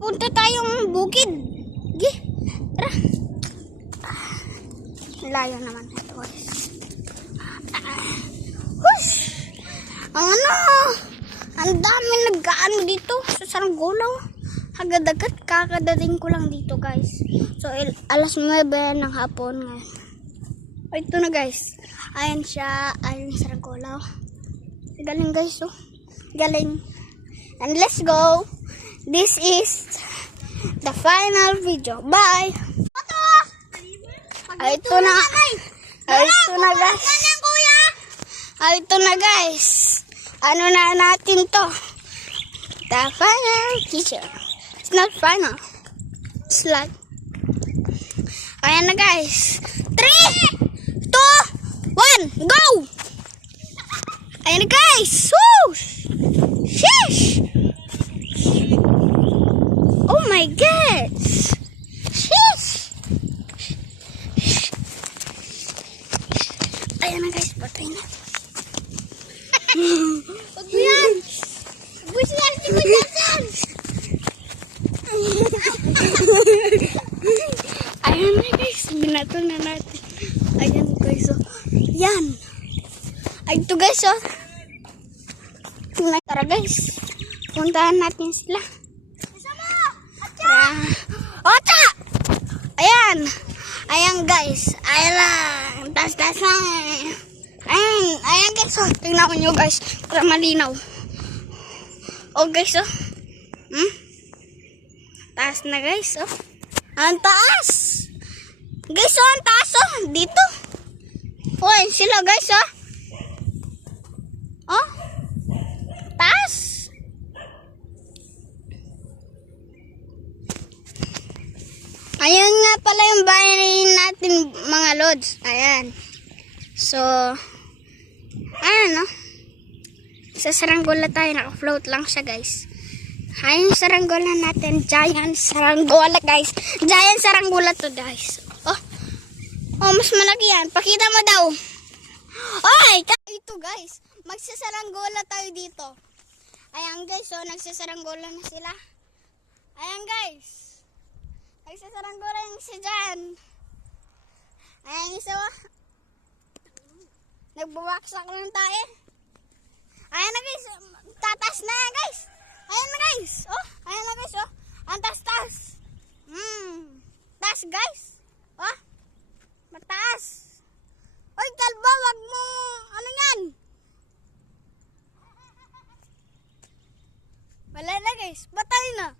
Punta tayong bukid. Gi, tara. Layo naman ito guys. Hush! Ang dami nag-ano dito sa Saranggolaw. Agad-agad kakadating ko lang dito guys. So alas 9 ng hapon ngayon. O ito na guys. Ayan siya. Ayan sa Saranggolaw. Galing guys oh. Galing. And let's go. This is the final video. Bye. Ay, ito na. Ay, ito na guys. Ay, ito na guys. Ano na natin to? The final picture. It's not final. It's like. Ayan na guys. 3, 2, 1, go! Ayan na guys. Woo! Sheesh! Oh my God! Sheesh! Ayan na guys, patay na. Huwag mo yan! Busi yan! Ayan na guys, binato na natin. Ayan guys, oh. Yan! Ay, ito guys, oh. Tara guys, puntahan natin sila. Ota! Ayan! Ayan guys, ayan lang. Tas-tas lang. Ayan guys, oh. Tingnan ko nyo guys, para malinaw. Oh guys, oh. Taas na guys, oh. Ang taas! Guys, oh, ang taas, oh. Dito. Oh, ayan sila guys, oh. Oh. Taas. Ayan nga pala yung bahay natin mga lods. Ayan. So, ayan no. Sa Saranggola tayo. Naka-float lang siya guys. Ayan yung Saranggola natin. Giant Saranggola guys. Giant Saranggola to guys. Oh. Oh, mas malaki yan. Pakita mo daw. Ay, ito guys. Magsasaranggola tayo dito. Ayan guys. So, nagsasaranggola na sila. Ayan guys. Nagsasaranggola yung isa dyan. Ayan isa oh. Nagbawaksak ng tayo. Ayan na guys. Tatas na yan guys. Ayan na guys. Oh, ayan na guys. Oh. Ang tas-tas. Tas guys. Oh. Mataas. Oy, kalba. Wag mo. Ano yan? Wala na guys. Batay na.